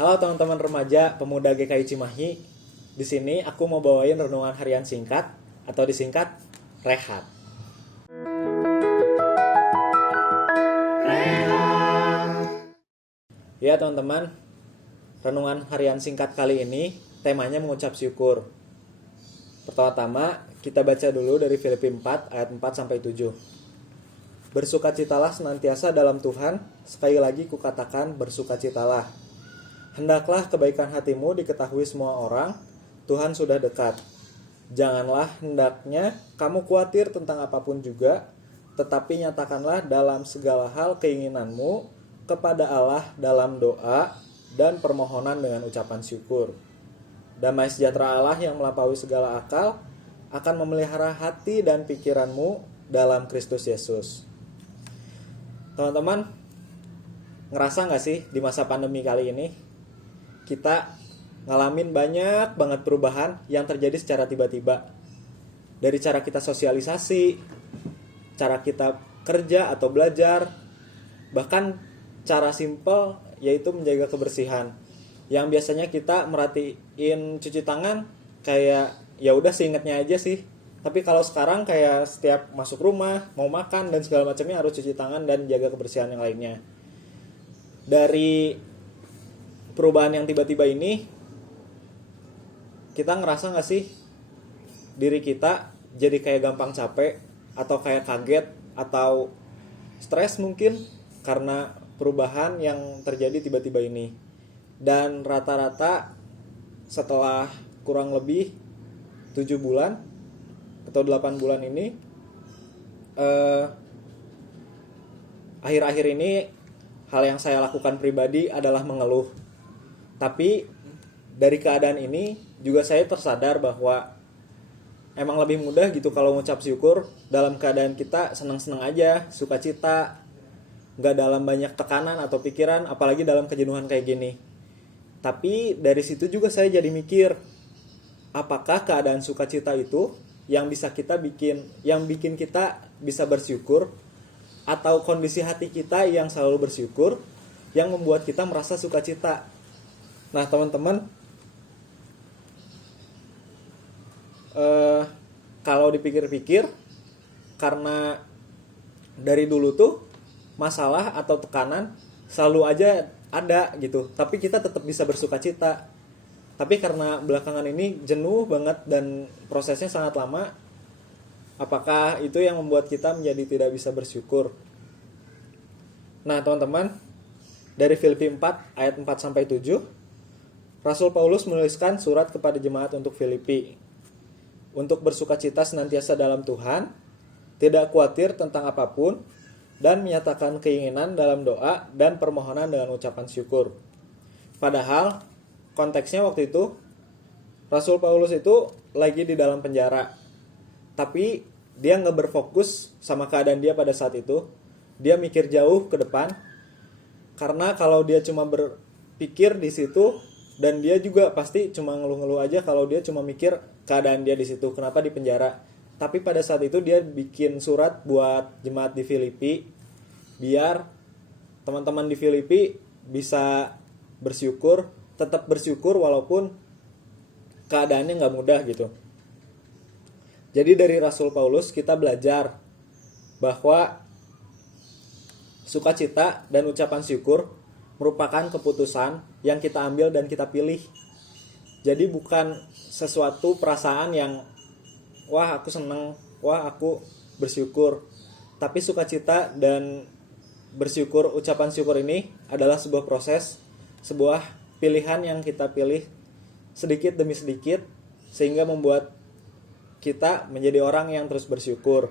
Halo teman-teman remaja pemuda GKI Cimahi. Di sini aku mau bawain renungan harian singkat atau disingkat Rehat. Ya teman-teman, renungan harian singkat kali ini temanya mengucap syukur. Pertama-tama kita baca dulu dari Filipi 4 ayat 4 sampai 7. Bersukacitalah senantiasa dalam Tuhan, sekali lagi kukatakan bersukacitalah. Hendaklah kebaikan hatimu diketahui semua orang, Tuhan sudah dekat. Janganlah hendaknya kamu khawatir tentang apapun juga, tetapi nyatakanlah dalam segala hal keinginanmu kepada Allah dalam doa dan permohonan dengan ucapan syukur. Damai sejahtera Allah yang melampaui segala akal akan memelihara hati dan pikiranmu dalam Kristus Yesus. Teman-teman, ngerasa gak sih di masa pandemi kali ini kita ngalamin banyak banget perubahan yang terjadi secara tiba-tiba. Dari cara kita sosialisasi, cara kita kerja atau belajar, bahkan cara simple yaitu menjaga kebersihan. Yang biasanya kita merhatiin cuci tangan kayak ya udah seingetnya aja sih. Tapi kalau sekarang kayak setiap masuk rumah, mau makan dan segala macamnya harus cuci tangan dan jaga kebersihan yang lainnya. Dari perubahan yang tiba-tiba ini, kita ngerasa gak sih diri kita jadi kayak gampang capek atau kayak kaget atau stres mungkin karena perubahan yang terjadi tiba-tiba ini. Dan rata-rata setelah kurang lebih 7 bulan atau 8 bulan ini, akhir-akhir ini hal yang saya lakukan pribadi adalah mengeluh. Tapi dari keadaan ini juga saya tersadar bahwa emang lebih mudah gitu kalau ngucap syukur dalam keadaan kita senang-senang aja, sukacita, gak dalam banyak tekanan atau pikiran, apalagi dalam kejenuhan kayak gini. Tapi dari situ juga saya jadi mikir, apakah keadaan sukacita itu yang bikin kita bisa bersyukur, atau kondisi hati kita yang selalu bersyukur yang membuat kita merasa sukacita. Nah teman-teman, kalau dipikir-pikir, karena dari dulu tuh masalah atau tekanan selalu aja ada gitu, tapi kita tetap bisa bersukacita. Tapi karena belakangan ini jenuh banget dan prosesnya sangat lama, apakah itu yang membuat kita menjadi tidak bisa bersyukur? Nah teman-teman, dari Filipi 4 ayat 4 sampai 7, Rasul Paulus menuliskan surat kepada jemaat untuk Filipi untuk bersukacita senantiasa dalam Tuhan, tidak khawatir tentang apapun, dan menyatakan keinginan dalam doa dan permohonan dengan ucapan syukur. Padahal konteksnya waktu itu Rasul Paulus itu lagi di dalam penjara, tapi dia nggak berfokus sama keadaan dia pada saat itu. Dia mikir jauh ke depan, karena kalau dia cuma berpikir di situ, dan dia juga pasti cuma ngeluh-ngeluh aja kalau dia cuma mikir keadaan dia di situ, kenapa di penjara. Tapi pada saat itu dia bikin surat buat jemaat di Filipi, biar teman-teman di Filipi bisa bersyukur, tetap bersyukur walaupun keadaannya nggak mudah gitu. Jadi dari Rasul Paulus kita belajar bahwa sukacita dan ucapan syukur merupakan keputusan yang kita ambil dan kita pilih. Jadi bukan sesuatu perasaan yang wah aku seneng, wah aku bersyukur. Tapi sukacita dan bersyukur, ucapan syukur ini adalah sebuah proses, sebuah pilihan yang kita pilih sedikit demi sedikit, sehingga membuat kita menjadi orang yang terus bersyukur.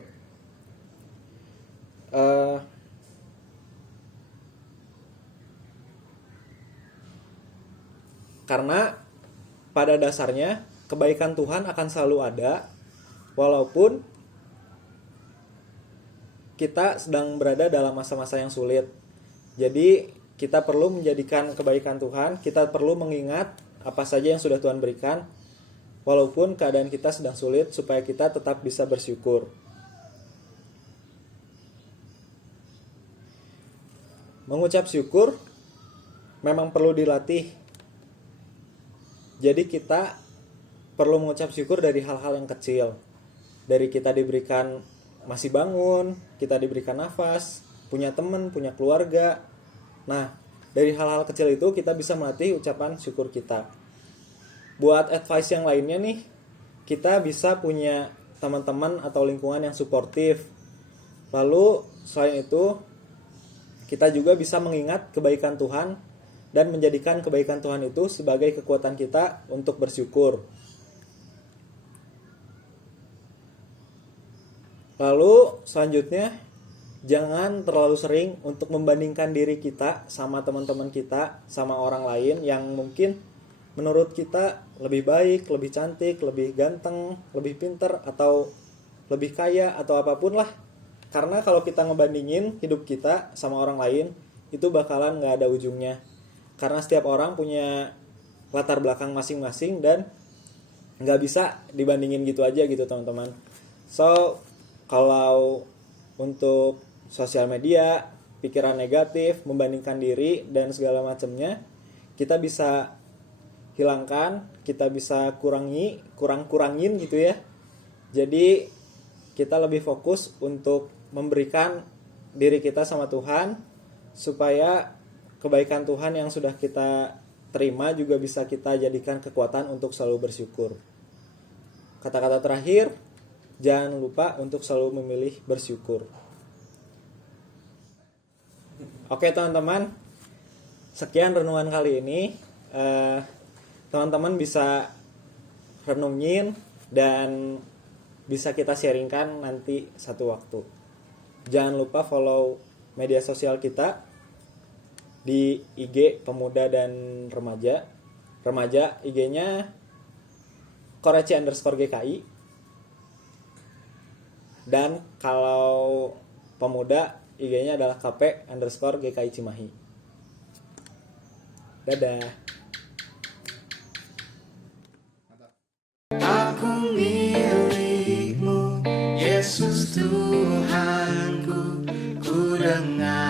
Karena pada dasarnya kebaikan Tuhan akan selalu ada, walaupun kita sedang berada dalam masa-masa yang sulit. Jadi kita perlu menjadikan kebaikan Tuhan, kita perlu mengingat apa saja yang sudah Tuhan berikan, walaupun keadaan kita sedang sulit, supaya kita tetap bisa bersyukur. Mengucap syukur memang perlu dilatih Jadi kita perlu mengucap syukur dari hal-hal yang kecil. Dari kita diberikan masih bangun, kita diberikan nafas, punya teman, punya keluarga. Nah, dari hal-hal kecil itu kita bisa melatih ucapan syukur kita. Buat advice yang lainnya nih, kita bisa punya teman-teman atau lingkungan yang suportif. Lalu selain itu, kita juga bisa mengingat kebaikan Tuhan dan menjadikan kebaikan Tuhan itu sebagai kekuatan kita untuk bersyukur. Lalu selanjutnya, jangan terlalu sering untuk membandingkan diri kita sama teman-teman kita, sama orang lain yang mungkin menurut kita lebih baik, lebih cantik, lebih ganteng, lebih pinter, atau lebih kaya, atau apapun lah. Karena kalau kita ngebandingin hidup kita sama orang lain, itu bakalan gak ada ujungnya. Karena setiap orang punya latar belakang masing-masing dan gak bisa dibandingin gitu aja gitu teman-teman. So, kalau untuk sosial media, pikiran negatif, membandingkan diri, dan segala macamnya, kita bisa hilangkan, kita bisa kurangin gitu ya. Jadi kita lebih fokus untuk memberikan diri kita sama Tuhan, supaya kebaikan Tuhan yang sudah kita terima juga bisa kita jadikan kekuatan untuk selalu bersyukur. Kata-kata terakhir, jangan lupa untuk selalu memilih bersyukur. Oke teman-teman, sekian renungan kali ini. Teman-teman bisa renungin dan bisa kita sharingkan nanti satu waktu. Jangan lupa follow media sosial kita di IG Pemuda dan Remaja. Remaja IG-nya @GKI. Dan kalau pemuda IG-nya adalah KP_GKI Cimahi. Dadah. Aku milikmu, Yesus Tuhanku, ku dengar